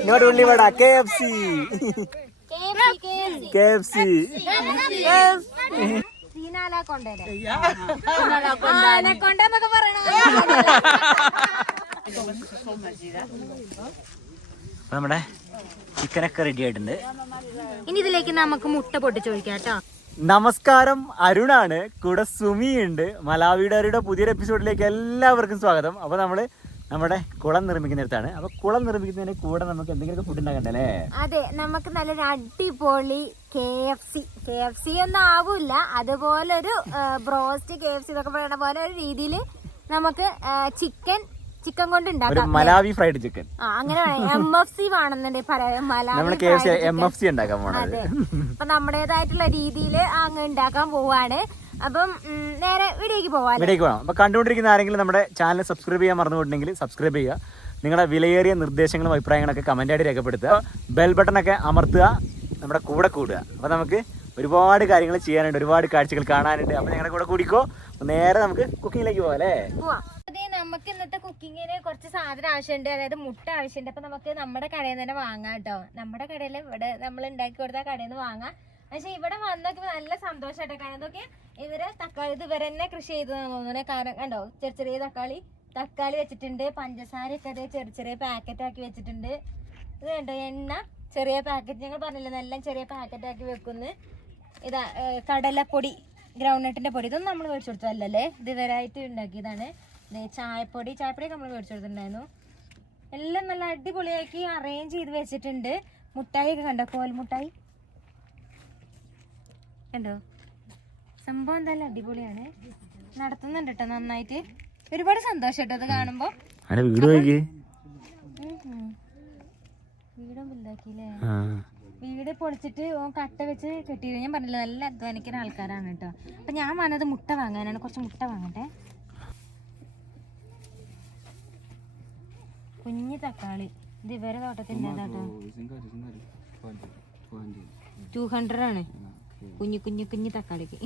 ഇങ്ങോട്ട് ഉള്ളിവട K F C K F C കൊണ്ടെന്നൊക്കെ പറയണ നമ്മുടെ ചിക്കനൊക്കെ റെഡി ആയിട്ടുണ്ട്. ഇനി ഇതിലേക്ക് നമുക്ക് മുട്ട പൊട്ടിച്ചൊഴിക്കാം കേട്ടോ. നമസ്കാരം അരുണാണ്. കൂടെ സുമി ഉണ്ട് മലാവിഡാരിയുടെ പുതിയൊരു എപ്പിസോഡിലേക്ക് എല്ലാവർക്കും സ്വാഗതം. അപ്പൊ നമ്മൾ നമ്മുടെ കുളം നിർമ്മിക്കുന്നിടത്താണ്. അപ്പൊ കുളം നിർമ്മിക്കുന്നതിന് കൂടെ നമുക്ക് എന്തെങ്കിലും ഫുഡ് ഉണ്ടാക്കണ്ടല്ലേ അതെ നമുക്ക് നല്ലൊരു അടിപൊളി K F C K F C ഒന്നും ആവൂല അതുപോലൊരു ബ്രോസ്റ്റ് കെ എഫ് സി എന്നൊക്കെ പറയുന്ന പോലെ ഒരു രീതിയിൽ നമുക്ക് ചിക്കൻ ചിക്കൻ കൊണ്ട് ഉണ്ടാക്കാം. Malawi fried chicken. അങ്ങനെ എം എഫ് സി വേണമെന്നുണ്ടെങ്കിൽ പറയാം എം എഫ് സി ഉണ്ടാക്കാൻ പോണത്. അതെ. അപ്പൊ നമ്മുടേതായിട്ടുള്ള രീതിയിൽ അങ്ങ് ഉണ്ടാക്കാൻ പോവാണ്. അപ്പം നേരെ വീഡിയോക്ക് പോവാം വീഡിയോക്ക് പോകാം അപ്പൊ കണ്ടുകൊണ്ടിരിക്കുന്ന ആരെങ്കിലും നമ്മുടെ ചാനൽ സബ്സ്ക്രൈബ് ചെയ്യാൻ മറന്നുകൊണ്ടെങ്കിൽ സബ്സ്ക്രൈബ് ചെയ്യുക. നിങ്ങളുടെ വിലയേറിയ നിർദ്ദേശങ്ങളും അഭിപ്രായങ്ങളൊക്കെ കമന്റ് ആയിട്ട് രേഖപ്പെടുത്തുക. ബെൽ ബട്ടൺ ഒക്കെ അമർത്തുക. നമ്മുടെ കൂടെ കൂടുക. അപ്പൊ നമുക്ക് ഒരുപാട് കാര്യങ്ങൾ ചെയ്യാനുണ്ട്. ഒരുപാട് കാഴ്ചകൾ കാണാനുണ്ട്. അപ്പൊ ഞങ്ങളുടെ കൂടെ കൂടിക്കോ. നേരെ നമുക്ക് കുക്കിങ്ങിലേക്ക് പോകാം അല്ലേ? നമുക്ക് ഇന്നത്തെ കുക്കിങ്ങിന് കുറച്ച് സാധനം ആവശ്യമുണ്ട്. അതായത് മുട്ട ആവശ്യമുണ്ട്. അപ്പൊ നമുക്ക് നമ്മുടെ കടയിൽ നിന്ന് തന്നെ വാങ്ങാം കേട്ടോ. നമ്മുടെ കടയിൽ ഇവിടെ നമ്മൾ ഉണ്ടാക്കി കൊടുത്ത കടയിൽ നിന്ന് വാങ്ങാം. പക്ഷെ ഇവിടെ വന്നൊക്കെ നല്ല സന്തോഷമായിട്ട് കാരണം എന്തൊക്കെ ഇവർ തക്കാളി ഇത് ഇവരെ തന്നെ കൃഷി ചെയ്തതാണെന്ന് തോന്നുന്നു. കാരണം കണ്ടോ ചെറിയ ചെറിയ തക്കാളി തക്കാളി വെച്ചിട്ടുണ്ട്. പഞ്ചസാര ഒക്കെ അതേ ചെറിയ ചെറിയ പാക്കറ്റ് ആക്കി വെച്ചിട്ടുണ്ട്. ഇത് കണ്ടോ എണ്ണ ചെറിയ പാക്കറ്റ് ഞങ്ങൾ പറഞ്ഞില്ലേ എല്ലാം ചെറിയ പാക്കറ്റ് ആക്കി വെക്കുന്നു. ഇതാ കടലപ്പൊടി ഗ്രൗണ്ട് നട്ടിന്റെ പൊടി. ഇതൊന്നും നമ്മൾ മേടിച്ചു കൊടുത്തതല്ലേ ഇത് ഇവരായിട്ട് ഉണ്ടാക്കിയതാണ്. ചായപ്പൊടി ചായപ്പൊടിയൊക്കെ നമ്മൾ മേടിച്ചു കൊടുത്തിട്ടുണ്ടായിരുന്നു എല്ലാം നല്ല അടിപൊളിയാക്കി അറേഞ്ച് ചെയ്ത് വെച്ചിട്ടുണ്ട്. മുട്ടായി ഒക്കെ കണ്ടോ? കോൽ മുട്ടായി. കണ്ടോ? സംഭവം എന്തായാലും അടിപൊളിയാണ്. നടത്തുന്നുണ്ട് കേട്ടോ നന്നായിട്ട്. ഒരുപാട് സന്തോഷം കേട്ടോ അത് കാണുമ്പോ. വീട് വലുതാക്കിയില്ലേ? വീട് പൊളിച്ചിട്ട് ഓൻ കട്ട വെച്ച് കെട്ടിയത് ഞാൻ പറഞ്ഞില്ല നല്ല അധ്വാനിക്കുന്ന ആൾക്കാരാണ് കേട്ടോ അപ്പൊ ഞാൻ വന്നത് മുട്ട വാങ്ങാനാണ്. കുറച്ച് മുട്ട വാങ്ങട്ടെ. കുഞ്ഞു തക്കാളി ഇത് ഇവരെ തോട്ടത്തിന്റെ കേട്ടോ ടു ഹൺഡ്രഡ് ആണ് കുഞ്ഞു കുഞ്ഞു കുഞ്ഞു തക്കാളിക്ക്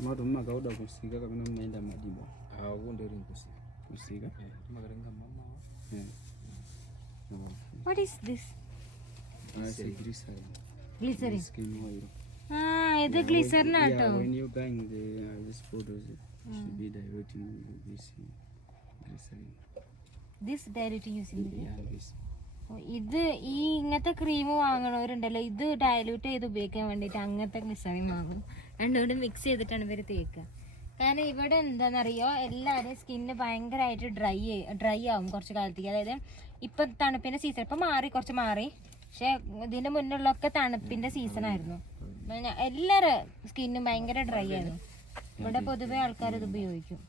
Watu mma kauda kusika kabina mnaenda majibu. Hao ndio kusika. Kusika. Magarenga mama. Eh. What is this Ah, c'est glycerin. Glycerin Skin oil. ആ ഇത് ഗ്ലിസറിൻ ആട്ടോ Yeah, when you buying the uh, this photos, it should be diluting this uh, glycerin. This diluting use. ഇത് ഈ ഇങ്ങനത്തെ cream വാങ്ങണവരുണ്ടല്ലോ ഇത് dilute ചെയ്ത് ഉപയോഗിക്കാൻ വേണ്ടിയിട്ട് അങ്ങനത്തെ ഗ്ലിസറിൻ വാങ്ങും. രണ്ടുകൂടെ മിക്സ് ചെയ്തിട്ടാണ് ഇവർ തേക്കുക. കാരണം ഇവിടെ എന്താണെന്നറിയോ എല്ലാവരും സ്കിന്ന് ഭയങ്കരമായിട്ട് ഡ്രൈ ഡ്രൈ ആവും കുറച്ച് കാലത്തേക്ക്. അതായത് ഇപ്പം തണുപ്പിന്റെ സീസൺ ഇപ്പം മാറി കുറച്ച് മാറി. പക്ഷെ ഇതിന്റെ മുന്നുള്ളൊക്കെ തണുപ്പിന്റെ സീസൺ ആയിരുന്നു. എല്ലാവരും സ്കിന്നും ഭയങ്കര ഡ്രൈ ആയിരുന്നു ഇവിടെ പൊതുവെ ആൾക്കാർ ഇത് ഉപയോഗിക്കും.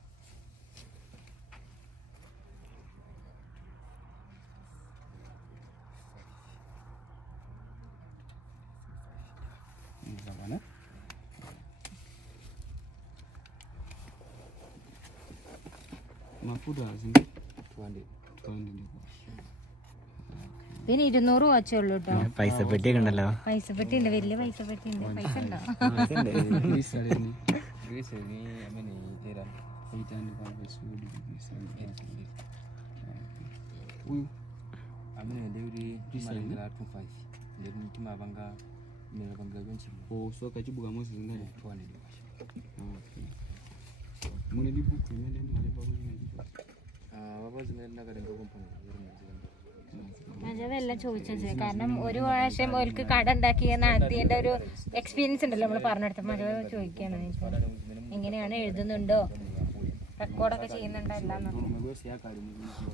പിന്നെ ഇരുന്നൂറ് വാച്ചേ ഉള്ളൂ കേട്ടോ പൈസ പെട്ടിയൊക്കെ ഉണ്ടല്ലോ പൈസ പെട്ടി ഉണ്ട് വലിയ പൈസ പെട്ടി ഉണ്ട് പൈസ ഉണ്ടോ Glycerin. Glycerin amene ira. Itani kwa vizuri glycerin. Huyu amene ndeuti timalengera tufaisi ndeti timapanga mapangiro chonchimo oh so kachibuka mwezi zingati? 200 kwacha Okay. Kompani zirinazilamba അതെല്ലാം ചോദിച്ചത്. കാരണം ഒരു പ്രാവശ്യം ഓർക്ക് കട ഉണ്ടാക്കി നടത്തിയതിന്റെ ഒരു എക്സ്പീരിയൻസ് ഉണ്ടല്ലോ നമ്മൾ പറഞ്ഞെടുത്ത മഴ ചോദിക്കാണ്. എങ്ങനെയാണ് എഴുതുന്നുണ്ടോ? റെക്കോർഡൊക്കെ ചെയ്യുന്നുണ്ടോ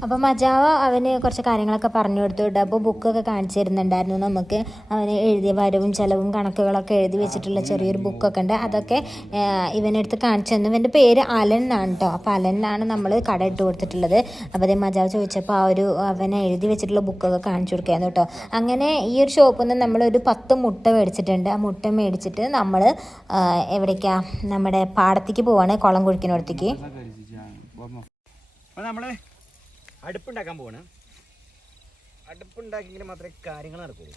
അപ്പോൾ മജാവ അവന് കുറച്ച് കാര്യങ്ങളൊക്കെ പറഞ്ഞു കൊടുത്തു. ഡബ് ബുക്കൊക്കെ കാണിച്ചു തരുന്നുണ്ടായിരുന്നു നമുക്ക്. അവന് എഴുതിയ വരവും ചെലവും കണക്കുകളൊക്കെ എഴുതി വെച്ചിട്ടുള്ള ചെറിയൊരു ബുക്കൊക്കെ ഉണ്ട്. അതൊക്കെ ഇവനെടുത്ത് കാണിച്ചു തന്നു. ഇവന്റെ പേര് അലൻ എന്നാണ് കേട്ടോ അപ്പോൾ അലനാണ് നമ്മൾ കട ഇട്ട് കൊടുത്തിട്ടുള്ളത്. അപ്പോൾ അതേ മജാവ് ചോദിച്ചപ്പോൾ ആ ഒരു അവനെ എഴുതി വെച്ചിട്ടുള്ള ബുക്കൊക്കെ കാണിച്ചു കൊടുക്കുകയായിരുന്നു കേട്ടോ അങ്ങനെ ഈ ഒരു ഷോപ്പിൽ നിന്ന് ഒരു പത്ത് മുട്ട മേടിച്ചിട്ടുണ്ട്. ആ മുട്ട മേടിച്ചിട്ട് നമ്മൾ എവിടേക്കാ? നമ്മുടെ പാടത്തേക്ക് പോവാണ് കുളം കുഴിക്കുന്നിടത്തേക്ക് zakali zijana. Wama അപ്പൊ നമ്മൾ അടുപ്പുണ്ടാക്കാൻ പോവാണ്. അടുപ്പുണ്ടാക്കിയെങ്കിൽ മാത്രമേ കാര്യങ്ങൾ നടക്കുള്ളൂ.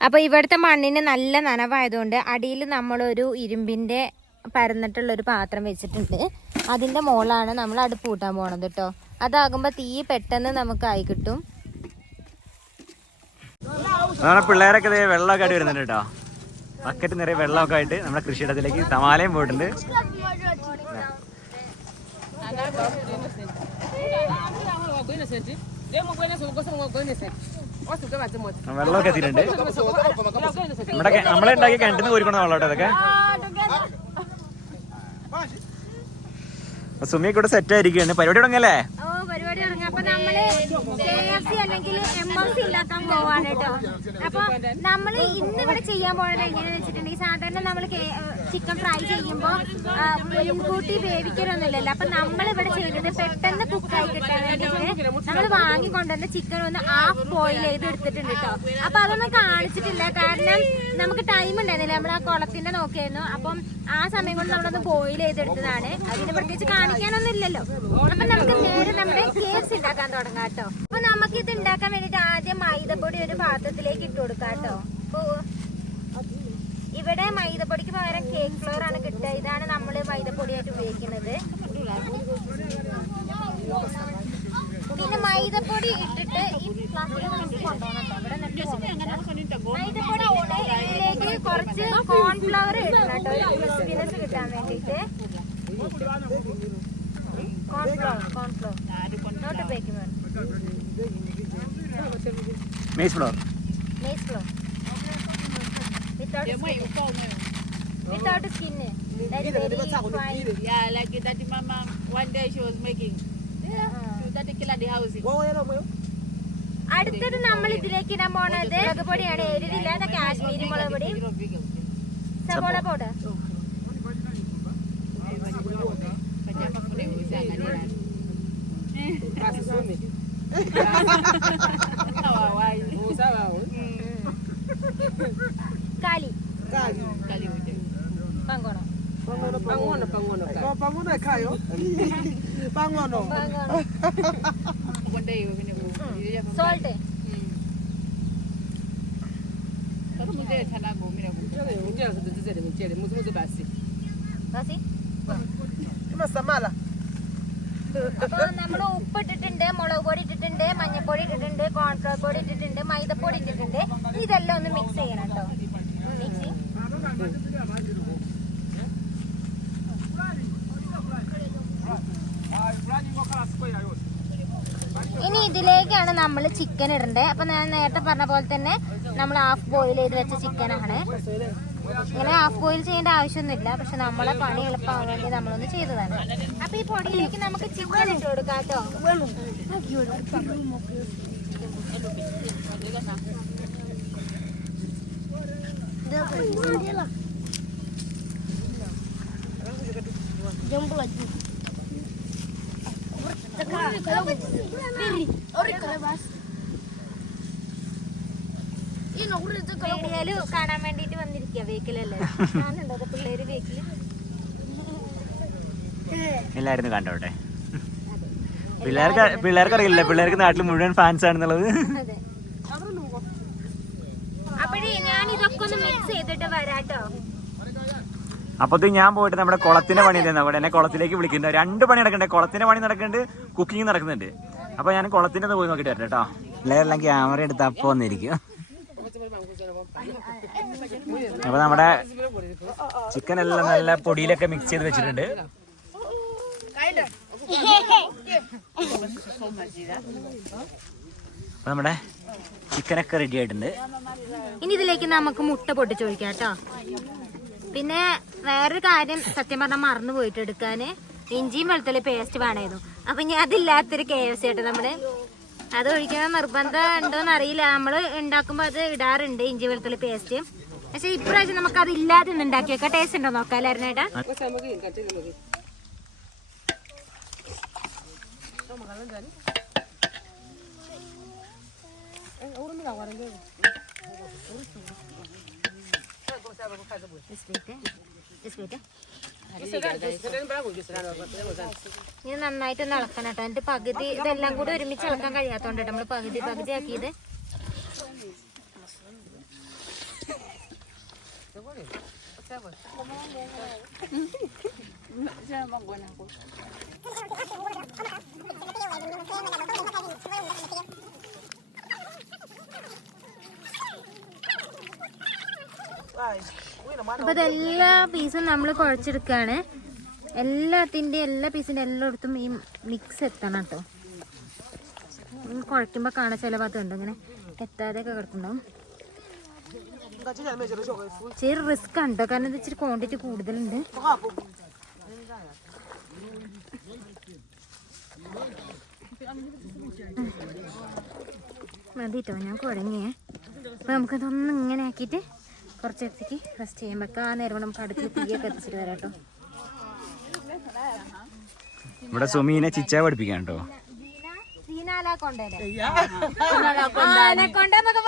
അപ്പോൾ ഇവിടുത്തെ മണ്ണിന് നല്ല നനവായതുകൊണ്ട് അടിയിൽ നമ്മളൊരു ഇരുമ്പിന്റെ പരന്നിട്ടുള്ള ഒരു പാത്രം വെച്ചിട്ടുണ്ട്. അതിന്റെ മുകളാണ് നമ്മൾ അടുപ്പ് കൂട്ടാൻ പോണത് കേട്ടോ അതാകുമ്പോൾ തീ പെട്ടെന്ന് നമുക്ക് ആയി കിട്ടും പിള്ളേരൊക്കെ വെള്ളമൊക്കെ അടി വരുന്നുണ്ട് കേട്ടോ ബക്കറ്റ് നിറയെ വെള്ളമൊക്കെ ആയിട്ട് നമ്മുടെ കൃഷിയിടത്തിലേക്ക് തമാലയും പോയിട്ടുണ്ട്. വെള്ളമൊക്കെ എത്തിയിട്ടുണ്ട്. നമ്മുടെ നമ്മളെ ഉണ്ടാക്കി കിണറ്റിന്ന് കോരിക്കണം വെള്ളം ഇതൊക്കെ. സുമിയൊക്കെ ഇവിടെ സെറ്റ് ആയിരിക്കുകയാണ്. പരിപാടി തുടങ്ങല്ലേ ഓ പരിപാടി തുടങ്ങി അപ്പൊ നമ്മൾ കെ എഫ് സി അല്ലെങ്കിൽ എം എം സി ഇല്ലാക്കാൻ പോവാണ് കേട്ടോ. അപ്പൊ നമ്മൾ ഇന്ന് ഇവിടെ ചെയ്യാൻ പോകണത് എങ്ങനെയാണെന്ന് വെച്ചിട്ടുണ്ടെങ്കിൽ സാധാരണ നമ്മൾ ചിക്കൻ ഫ്രൈ ചെയ്യുമ്പോ ആ, മുൻകൂട്ടി വേവിക്കലൊന്നുമില്ലല്ലോ. അപ്പൊ നമ്മൾ ഇവിടെ ചെയ്തത് പെട്ടെന്ന് കുക്കായി കിട്ടാൻ വേണ്ടിയിട്ട് നമ്മൾ വാങ്ങിക്കൊണ്ടുവന്ന ചിക്കൻ ഒന്ന് ഹാഫ് ബോയിൽ ചെയ്ത് എടുത്തിട്ടുണ്ട് കേട്ടോ അപ്പൊ അതൊന്നും കാണിച്ചിട്ടില്ല. കാരണം നമുക്ക് ടൈം ഉണ്ടായിരുന്നില്ല. നമ്മൾ ആ കുളത്തിന്റെ നോക്കിയായിരുന്നു. അപ്പം ആ സമയം കൊണ്ട് നമ്മളൊന്ന് ബോയിൽ ചെയ്തെടുത്തതാണ്. അതിന് പ്രത്യേകിച്ച് കാണിക്കാനൊന്നും ഇല്ലല്ലോ. അപ്പൊ നമുക്ക് നേരെ നമ്മുടെ കേസ് ഉണ്ടാക്കാൻ തുടങ്ങാം കേട്ടോ അപ്പൊ നമുക്ക് ഇത് ഉണ്ടാക്കാൻ വേണ്ടിട്ട് ആദ്യം മൈദപ്പൊടി ഒരു പാത്രത്തിലേക്ക് ഇട്ട് കൊടുക്കാം കേട്ടോ ഇവിടെ മൈദപ്പൊടിക്ക് പകരം കേക്ക് ഫ്ലോർ ആണ് കിട്ടുക. ഇതാണ് നമ്മൾ മൈദപ്പൊടിയായിട്ട് ഉപയോഗിക്കുന്നത്. പിന്നെ മൈദപ്പൊടി ഇട്ടിട്ട് ഈ മൈദപ്പൊടി ഇതിലേക്ക് കുറച്ച് കോൺഫ്ലവർ ഇടണം കേട്ടോ. ക്രിസ്പിനെസ് കിട്ടാൻ വേണ്ടിയിട്ട്. കോൺഫ്ലവർ കോൺഫ്ലവർ നോട്ട് ഉപയോഗിക്കുന്നത്. Maize flour. Without skin. Without skin. That is very fine. Yeah, like that mama one day she was making. Uh, She was that kill at the house. അടുത്തത് നമ്മൾ ഇതിലേക്ക് ഇടാൻ പോണത് മുളകുപൊടിയാണ് എരിവില്ലാത്ത കാശ്മീരി മുളക് പൊടി സവോള പൗഡർ കാലി Pangono kayo? Pangono. One day we're going basi. Salt ബാസി Masamala. അപ്പൊ നമ്മൾ ഉപ്പ് ഇട്ടിട്ടുണ്ട് മുളക് പൊടി ഇട്ടിട്ടുണ്ട് മഞ്ഞപ്പൊടി ഇട്ടിട്ടുണ്ട് കോൺഫ്ലവർ പൊടി ഇട്ടിട്ടുണ്ട് മൈദപ്പൊടി ഇട്ടിട്ടുണ്ട് ഇതെല്ലാം ഒന്ന് മിക്സ് ചെയ്യണം കേട്ടോ മിക്സി ഇനി ഇതിലേക്കാണ് നമ്മൾ ചിക്കൻ ഇടണ്ടേ. അപ്പൊ ഞാൻ നേരത്തെ പറഞ്ഞ പോലെ തന്നെ നമ്മൾ ഹാഫ് ബോയിൽ ചെയ്ത് വെച്ച ചിക്കൻ ആണ്. ഇങ്ങനെ ഹാഫ് ബോയിൽ ചെയ്യേണ്ട ആവശ്യമൊന്നുമില്ല. പക്ഷെ നമ്മളെ പണി എളുപ്പമാകാൻ വേണ്ടി നമ്മളൊന്ന് ചെയ്തതാണ്. അപ്പൊ ഈ പൊടിയിലേക്ക് നമുക്ക് ചിക്കൻ ഇട്ട് കൊടുക്കാം കേട്ടോ. കാണാൻ വേണ്ടിട്ട് വന്നിരിക്കുക വെഹിക്കിലല്ലേ ഞാനുണ്ടോ? പിള്ളേര് വെഹിക്കിൽ എല്ലാരും കണ്ടോട്ടെ? പിള്ളേർക്ക് പിള്ളേർക്ക് അറിയില്ല പിള്ളേർക്ക് നാട്ടിൽ മുഴുവൻ ഫാൻസ് ആണെന്നുള്ളത്. അപ്പോഴേ ഞാൻ ഇതൊക്കെ ഒന്ന് മിക്സ് ചെയ്തിട്ട് വരാട്ടോ. അപ്പത്തെ ഞാൻ പോയിട്ട് നമ്മുടെ കുളത്തിന്റെ പണി തന്നെ അവിടെ എന്നെ കുളത്തിലേക്ക് വിളിക്കുന്നുണ്ട്. രണ്ട് പണി നടക്കണ്ടേ കുളത്തിന്റെ പണി നടക്കുന്നുണ്ട് കുക്കിംഗ് നടക്കുന്നുണ്ട്. അപ്പൊ ഞാൻ കുളത്തിന്റെ ഒന്ന് പോയി നോക്കിട്ട് വരട്ടെ കേട്ടോ. എല്ലാം ക്യാമറ എടുത്ത് അപ്പൊ വന്നിരിക്കും. അപ്പൊ നമ്മുടെ ചിക്കൻ എല്ലാം നല്ല പൊടിയിലൊക്കെ മിക്സ് ചെയ്ത് വെച്ചിട്ടുണ്ട്. നമ്മുടെ ചിക്കനൊക്കെ റെഡി ആയിട്ടുണ്ട്. ഇനി ഇതിലേക്ക് നമുക്ക് മുട്ട പൊട്ടിച്ചൊഴിക്കാം കേട്ടോ. പിന്നെ വേറൊരു കാര്യം സത്യം പറഞ്ഞാൽ മറന്നു പോയിട്ട് എടുക്കാന്. ഇഞ്ചിയും വെളുത്തുള്ളി പേസ്റ്റ് വേണമായിരുന്നു അപ്പൊ ഞാൻ അതില്ലാത്തൊരു കെ എഫ് സി ആയിട്ട് നമ്മൾ. അത് ഒഴിക്കുന്ന നിർബന്ധം ഉണ്ടോന്ന് അറിയില്ല. നമ്മൾ ഉണ്ടാക്കുമ്പോ അത് ഇടാറുണ്ട് ഇഞ്ചി വെളുത്തുള്ളി പേസ്റ്റ് പക്ഷെ ഇപ്രാവശ്യം നമുക്ക് അത് ഇല്ലാതെ ഉണ്ടാക്കി വെക്കാം ടേസ്റ്റ് ഉണ്ടോ നോക്കാം അല്ലായിരുന്നു ഏട്ടാ Just ഇത് നന്നായിട്ട് ഒന്ന് ഇളക്കണം കേട്ടോ. എന്നിട്ട് പകുതി ഇതെല്ലാം കൂടി ഒരുമിച്ച് ഇളക്കാൻ കഴിയാത്തോണ്ട് നമ്മൾ പകുതി പകുതി ആക്കിയത്. Siya അപ്പൊ ഇതെല്ലാ പീസും നമ്മൾ കുഴച്ചെടുക്കാണ്. എല്ലാത്തിന്റെ എല്ലാ പീസിന്റെ എല്ലായിടത്തും ഈ മിക്സ് എത്തണം കേട്ടോ കുഴക്കുമ്പോ കാണാൻ ചില ഭാഗത്ത് ഉണ്ട് ഇങ്ങനെ എത്താതെ ഒക്കെ കിടക്കുന്നുണ്ടാവും. ഇച്ചിരി റിസ്ക് ഉണ്ടോ കാരണം ഇത് ഇച്ചിരി ക്വാണ്ടിറ്റി കൂടുതലുണ്ട്. മതിട്ടോ ഞാൻ കുഴങ്ങിയേ അപ്പൊ നമുക്കതൊന്നും ഇങ്ങനെ ആക്കിയിട്ട് കുറച്ച് നേരത്തേക്ക് റെസ്റ്റ് ചെയ്യാൻ വെക്കാം ആ നേരം കൊണ്ട് നമുക്ക് അടുത്ത് തീയൊക്കെ എത്തിച്ചിട്ട് വരാം കേട്ടോ. ഇവിടെ സുമീനെ ചിച്ച പഠിപ്പിക്കാൻ കേട്ടോ. ആനക്കൊണ്ടെന്നൊക്കെ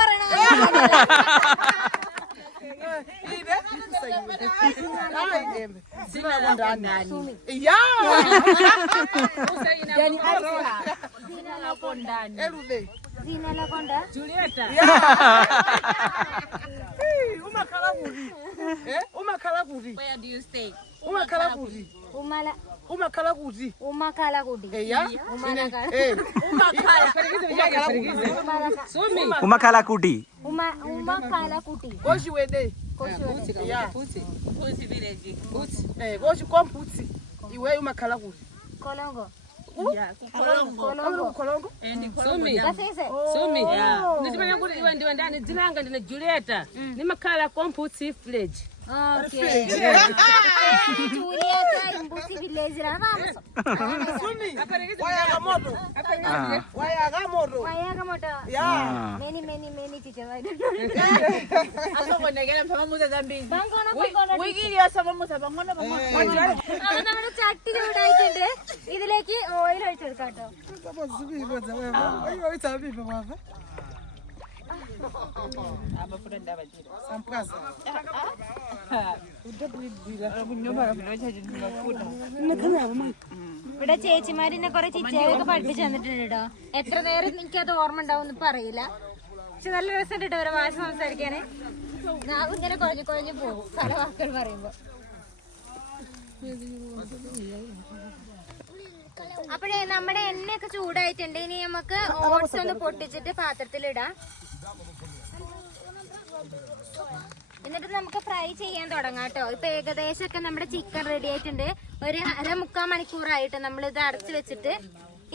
kuti where do you stay? Umakhala kuti umala umakhala kuti umakhala kuti eya? Eh. Umakhala. umakhala. Umakhala kuti umakhala kuti koshiwede koshiwede kutsi village. Kutsi eh koshi komputsi iwe umakhala kuti kolongo. Ndichimanya kuti oh. oh. iwe ndiwe ndani? Dzina langa ndine julieta. Mm. Nimakhala komputsi village. Okay. Juliet ഇമ്പൂസി വില്ലേജിലാണ് താമസം Sumi. Wayaga moto. Wayaga moto. വയ്യാകമോട്ടോ Ya. Many many many ചിച്ചതായിട്ട് Akakondekela mpamamuza zambiri. ബംഗോണ ബംഗോണ Wigiri yasabamuza bangona bangona. അപ്പൊ നമ്മുടെ ചട്ടി ചൂടായിട്ടുണ്ട് ഇതിലേക്ക് oil ഒഴിച്ചെടുക്കാം ഇവിടെ ചേച്ചിമാരിന്നെ കൊറേ ചിച്ചയൊക്കെ പഠിപ്പിച്ചു തന്നിട്ടുണ്ട് കേട്ടോ എത്ര നേരം എനിക്ക് അത് ഓർമ്മ ഉണ്ടാവും പറയില്ല പക്ഷെ നല്ല രസമുണ്ട് കേട്ടോ അവരെ ഭാഷ സംസാരിക്കാന്. ഇങ്ങനെ കുഴഞ്ഞു കുഴഞ്ഞു പോകും. പല വാക്കുകൾ പറയുമ്പോ. അപ്പോഴേ നമ്മുടെ എണ്ണയൊക്കെ ചൂടായിട്ടുണ്ട്. ഇനി നമുക്ക് ഓട്സ് ഒന്ന് പൊട്ടിച്ചിട്ട് പാത്രത്തിലിടാം. എന്നിട്ട് നമുക്ക് ഫ്രൈ ചെയ്യാൻ തുടങ്ങാം കേട്ടോ. ഇപ്പൊ ഏകദേശം ഒക്കെ നമ്മുടെ ചിക്കൻ റെഡി ആയിട്ടുണ്ട്. ഒരു അര മുക്കാൽ മണിക്കൂറായിട്ട് നമ്മൾ ഇത് അടച്ചു വെച്ചിട്ട്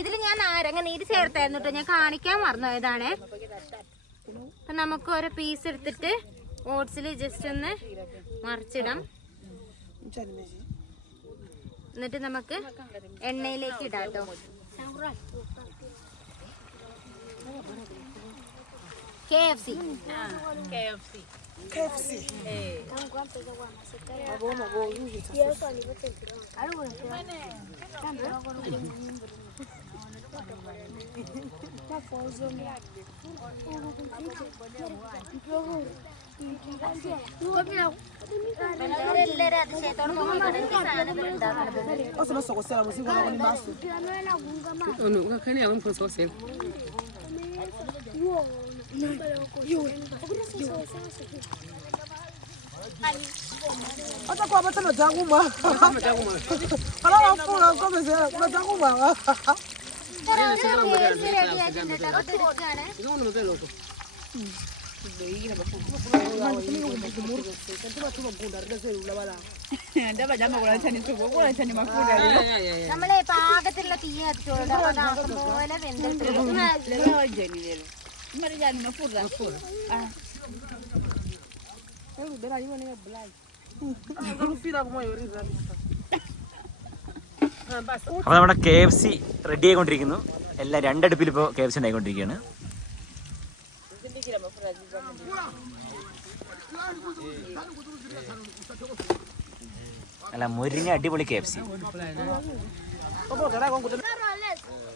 ഇതിൽ ഞാൻ നാരങ്ങ നീര് ചേർത്തായിരുന്നു കേട്ടോ. ഞാൻ കാണിക്കാൻ മറന്നു മറന്നുപോയതാണ് അപ്പൊ നമുക്ക് ഒരു പീസ് എടുത്തിട്ട് ഓട്സിൽ ജസ്റ്റ് ഒന്ന് മറിച്ചിടാം. എന്നിട്ട് നമുക്ക് എണ്ണയിലേക്ക് ഇടാം കേട്ടോ. KFC. KFC. KFC. Eh. osinosokhosela musingo lakoni basu unokakhani yakwemkhosi wasela Ala wafuna. നമ്മളെ പാകത്തിലുള്ള തീ കത്തിച്ചോളൂ അപ്പൊ അത് rizali. അപ്പോൾ നമ്മുടെ കെ എഫ് സി റെഡി ആയിക്കൊണ്ടിരിക്കുന്നു. എല്ലാം രണ്ടടുപ്പിൽ ഇപ്പോൾ കെ എഫ് സി ഉണ്ടായിക്കൊണ്ടിരിക്കുകയാണ്. അല്ല മുരിഞ്ഞ അടിപൊളി കെ എഫ് സി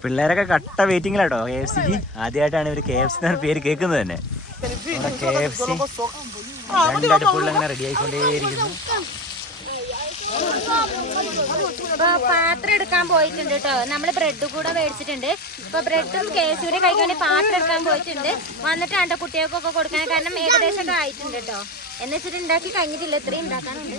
പിള്ളേരൊക്കെ കട്ട വെയിറ്റിംഗിലാട്ടോ കെ എഫ് സിക്ക് ആദ്യമായിട്ടാണ് ഇവർ കെ എഫ് സി എന്ന പേര് കേൾക്കുന്നത് തന്നെ. കെ എഫ് സി രണ്ടടുപ്പുകളിൽ അങ്ങനെ റെഡി ആയിക്കൊണ്ടേയിരിക്കുന്നു. പാത്രം എടുക്കാൻ പോയിട്ടുണ്ട് കേട്ടോ നമ്മൾ ബ്രെഡ് കൂടെ മേടിച്ചിട്ടുണ്ട്. ഇപ്പൊ ബ്രെഡും കേസൂരി കഴിക്കാൻ പാത്രം എടുക്കാൻ പോയിട്ടുണ്ട്. വന്നിട്ട് കണ്ട കുട്ടികൾക്കൊക്കെ കൊടുക്കാൻ കാരണം ഏകദേശം ഒക്കെ ആയിട്ടുണ്ട് കേട്ടോ എന്ന് വെച്ചിട്ട് ഉണ്ടാക്കി കഴിഞ്ഞിട്ടില്ല. ഇത്രയും ഉണ്ടാക്കാനുണ്ട്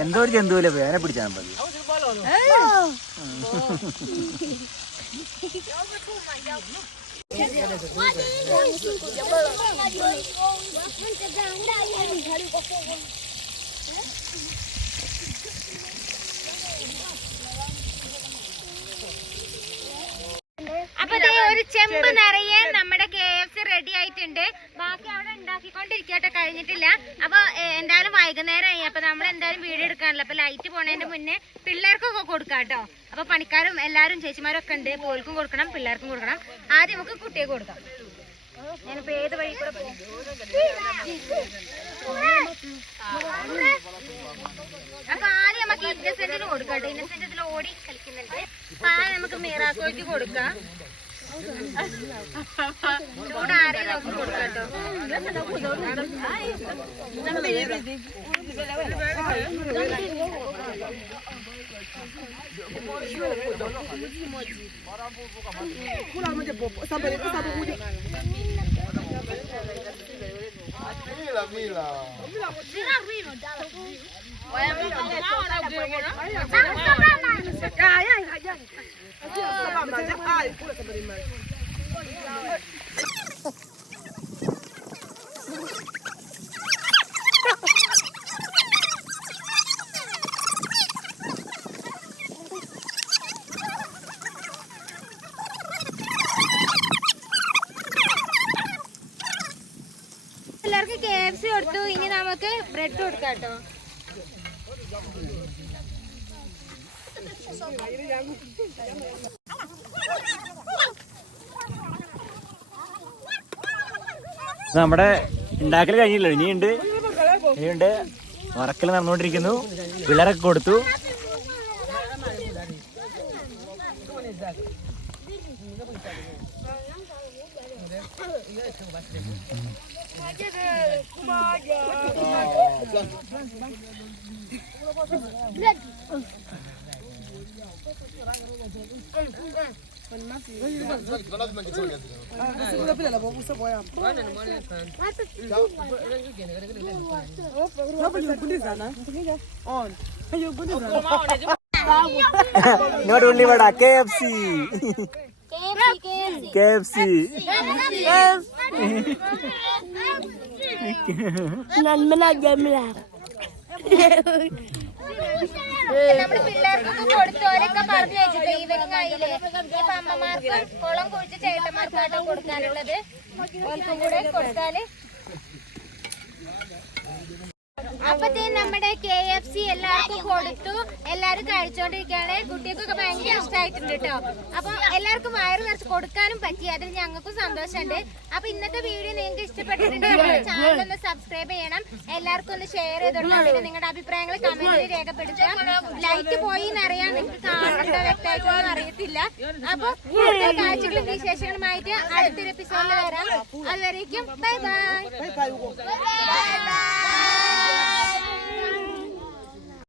എന്തോ ഒരു ജന്തുവില്ലേ വേനെ പിടിച്ചാൽ മതി അപ്പൊ ഒരു ചെമ്പ് നിറയെ നമ്മുടെ കെ എഫ് സി റെഡി ആയിട്ടുണ്ട്. ബാക്കി അവിടെ ഉണ്ടാക്കിക്കൊണ്ടിരിക്കട്ടെ കഴിഞ്ഞിട്ടില്ല. അപ്പൊ എന്തായാലും എന്തായാലും വൈകുന്നേരമായി അപ്പൊ നമ്മൾ എന്തായാലും വീഡിയോ എടുക്കാനല്ലോ അപ്പൊ ലൈറ്റ് പോണതിന്റെ മുന്നേ പിള്ളേർക്കൊക്കെ കൊടുക്കാം കേട്ടോ അപ്പൊ പണിക്കാരും എല്ലാരും ചേച്ചിമാരൊക്കെ ഉണ്ട്. പോൽക്കും കൊടുക്കണം പിള്ളേർക്കും കൊടുക്കണം. ആദ്യം നമുക്ക് കുട്ടിയെ കൊടുക്കാം. ഞാനിപ്പോ ഏത് വഴി കൂടെ പോകും അപ്പൊ ആദ്യം നമുക്ക് ഇന്നസെന്റിന് കൊടുക്കാം ഇന്നസെന്റിൽ ഓടി കളിക്കുന്നുണ്ട്. ആദ്യം നമുക്ക് മീറാക്കോയ്ക്ക് കൊടുക്കാം. Kula manje bobo, sabere, sabere. ചൂടാറിയ നോക്കി കൊടുക്കാം കേട്ടോ എല്ലാവർക്കും കെ എഫ് സി കൊടുത്തു ഇനി നമുക്ക് ബ്രെഡ് കൊടുക്കാം കേട്ടോ ഇത് നമ്മുടെ ഉണ്ടാക്കൽ കഴിഞ്ഞില്ല ഇനിയുണ്ട്. ഇനിയുണ്ട്. വറക്കൽ നടന്നുകൊണ്ടിരിക്കുന്നു. പിള്ളേരൊക്കെ കൊടുത്തു. ഇങ്ങോട്ട് ഉള്ളി വേടാ K F C K F C നമ്മുടെ പിള്ളേർക്കൊക്കെ കൊടുത്തു അവരൊക്കെ പറഞ്ഞു വെച്ചിട്ട് ഈവനിങ് ആയില്ലേ ഇപ്പൊ അമ്മമാർക്ക് കുളം കുഴിച്ച് ചേട്ടന്മാർക്കാട്ടോ കൊടുക്കാനുള്ളത്. ഓർക്കും കൂടെ കൊടുത്താൽ അപ്പത്തേ നമ്മുടെ കെ എഫ് സി എല്ലാവർക്കും കൊടുത്തു. എല്ലാരും കഴിച്ചോണ്ടിരിക്കുകയാണ്. കുട്ടികൾക്കൊക്കെ ഭയങ്കര ഇഷ്ടമായിട്ടുണ്ട് കേട്ടോ. അപ്പൊ എല്ലാവർക്കും വയറ് നിറച്ച് കൊടുക്കാനും പറ്റി. അതിൽ ഞങ്ങൾക്കും സന്തോഷമുണ്ട്. അപ്പൊ ഇന്നത്തെ വീഡിയോ നിങ്ങൾക്ക് ഇഷ്ടപ്പെട്ടിട്ടുണ്ടെങ്കിൽ ചാനൽ ഒന്ന് സബ്സ്ക്രൈബ് ചെയ്യണം. എല്ലാവർക്കും ഒന്ന് ഷെയർ ചെയ്തോളാം പിന്നെ നിങ്ങളുടെ അഭിപ്രായങ്ങൾ കമന്റിൽ രേഖപ്പെടുത്തുക. ലൈറ്റ് പോയി എന്നറിയാൻ നിങ്ങൾക്ക് കാണേണ്ട വ്യക്തമായിട്ടൊന്നും അറിയത്തില്ല. അപ്പൊ കാഴ്ചകളും വിശേഷങ്ങളുമായിട്ട് അടുത്തൊരു എപ്പിസോഡിൽ വരാം. അതുവരേക്കും ബൈ ബൈ. Bye bye